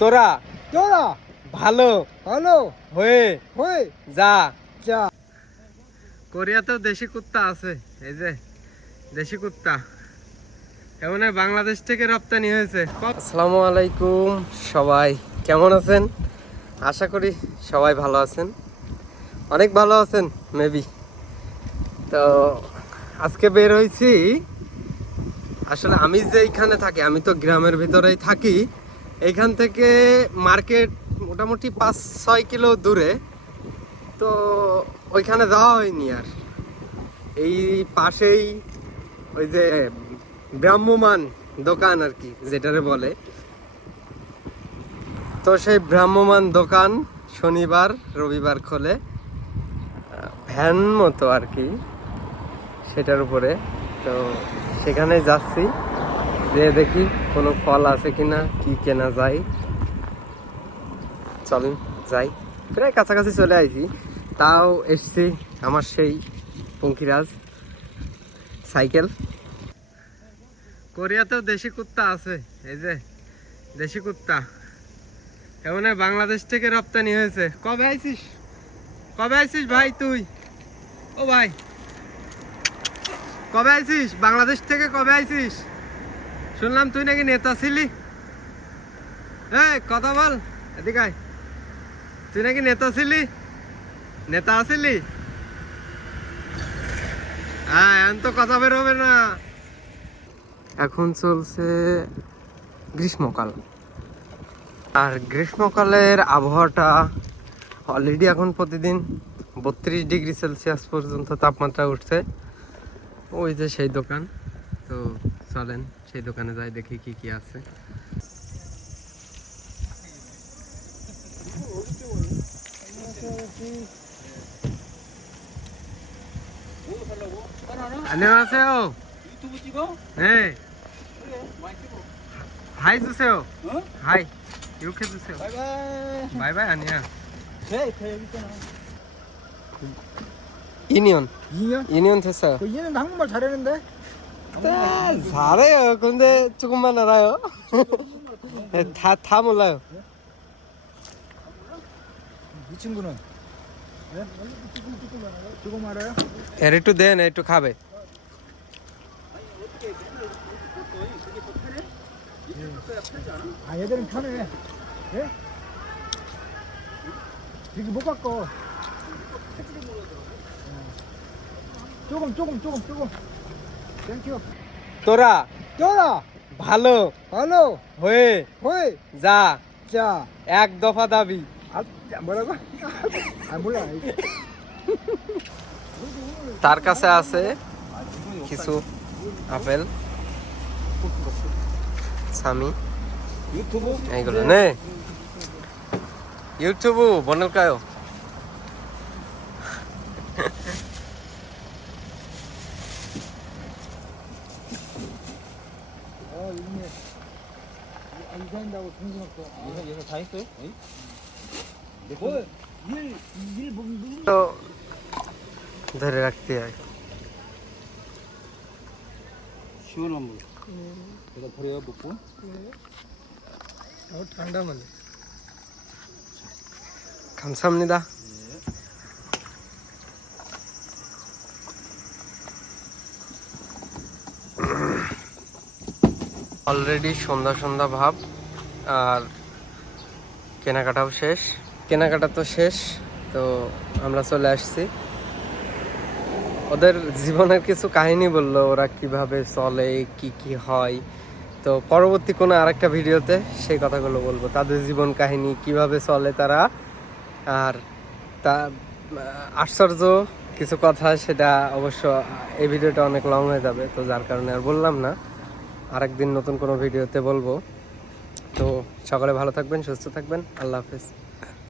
তোরা? তোরা? ভালো। ভালো। হয়ে। হয়ে। যা। যা। কোরিয়াতেও দেশি কুত্তা আছে। এই যে দেশি কুত্তা। এমন বাংলাদেশ থেকে রপ্তানি হয়েছে। আসসালামু আলাইকুম সবাই। কেমন আছেন? আশা করি সবাই ভালো আছেন। অনেক ভালো আছেন মেবি। তো আজকে বের হয়েছি আসলে আমি যে এইখানে থাকি আমি তো গ্রামের ভিতরেই থাকি। এইখান থেকে মার্কেট মোটামুটি পাঁচ ছয় কিলো দূরে। তো ওইখানে যাওয়া হয়নি আর। এই পাশেই ওই যে ব্রাহ্মমান দোকান আর কি, যেটারে বলে। তো সেই ব্রাহ্মমান দোকান শনিবার, রবিবার খোলে। ভ্যান মতো আর কি, সেটার উপরে। তো সেখানে যাচ্ছি। যে দেখি কোনো ফল আছে কিনা, কি কেনা যায়। চলেন যাই। প্রায় কাছাকাছি চলে আইছি। তাও এসছি আমার সেই পঙ্খিরাজ সাইকেল। কোরিয়াতেও দেশি কুত্তা আছে। এই যে, দেশি কুত্তা। এমন বাংলাদেশ থেকে রপ্তানি হয়েছে। কবে আইছিস? কবে আইছিস ভাই তুই? ও ভাই। কবে আইছিস? বাংলাদেশ থেকে কবে আইছিস? শুনলাম তুই নাকি নেতা ছিলি। হ্যাঁ কথা বল, এদিকে তুই নাকি নেতা ছিলি? নেতা আছিলি? হ্যাঁ এখন তো কথা বেরোবে না। এখন চলছে গ্রীষ্মকাল। আর গ্রীষ্মকালের আবহাওয়াটা অলরেডি এখন প্রতিদিন বত্রিশ ডিগ্রি সেলসিয়াস পর্যন্ত তাপমাত্রা উঠছে। ওই যে সেই দোকান। তো চলেন। সেই দোকানে যাই দেখি কি কি আছে 안녕하세요. 유튜브 찍어? 네. 하이 주세요. 어? 하이. 이렇게 주세요. 바이바이 바이바이 아니야. 돼, 돼 여기 있잖아 인연. 2년? 인연 됐어요. 그 얘는 한국말 잘하는데? 네, 잘해요. 근데 조금만 알아요. 네, 다, 다 몰라요. 이 친구는 네? 조금 알아요? 에르투 된 에르투 카베. 아 얘들은 편해. 예? 이렇게 못 바꿔. 네. 조금 조금 조금 조금. তোরা তোরা ভালো ভালো হয়ে হয়ে যা। যা। এক দফা দাবি। তার কাছে আছে কিছু আপেল। সামি এইগুলো নে। YouTube বনল Caio 이번에 안 산다고 정신없어. 예산, 예산 다 했어요? 에이? 뭘? 일, 일 무슨 तो धरे रखते 시원한 물. 그래서 버려요, 먹고. और ठंडा 감사합니다 অলরেডি সন্ধ্যা সন্ধ্যা ভাব, আর কেনাকাটাও শেষ। কেনাকাটা তো শেষ, তো আমরা চলে আসছি। ওদের জীবনের কিছু কাহিনী বলল, ওরা কীভাবে চলে, কি কি হয়। তো পরবর্তী কোনো আরেকটা ভিডিওতে সেই কথাগুলো বলব। তাদের জীবন কাহিনী, কীভাবে চলে তারা, আর তা, আশ্চর্য কিছু কথা, সেটা অবশ্য এই ভিডিওটা অনেক লং হয়ে যাবে, তো যার কারণে আর বললাম না। আরেকদিন নতুন কোনো ভিডিওতে বলব। তো সকালে ভালো থাকবেন সুস্থ থাকবেন। আল্লাহ হাফেজ।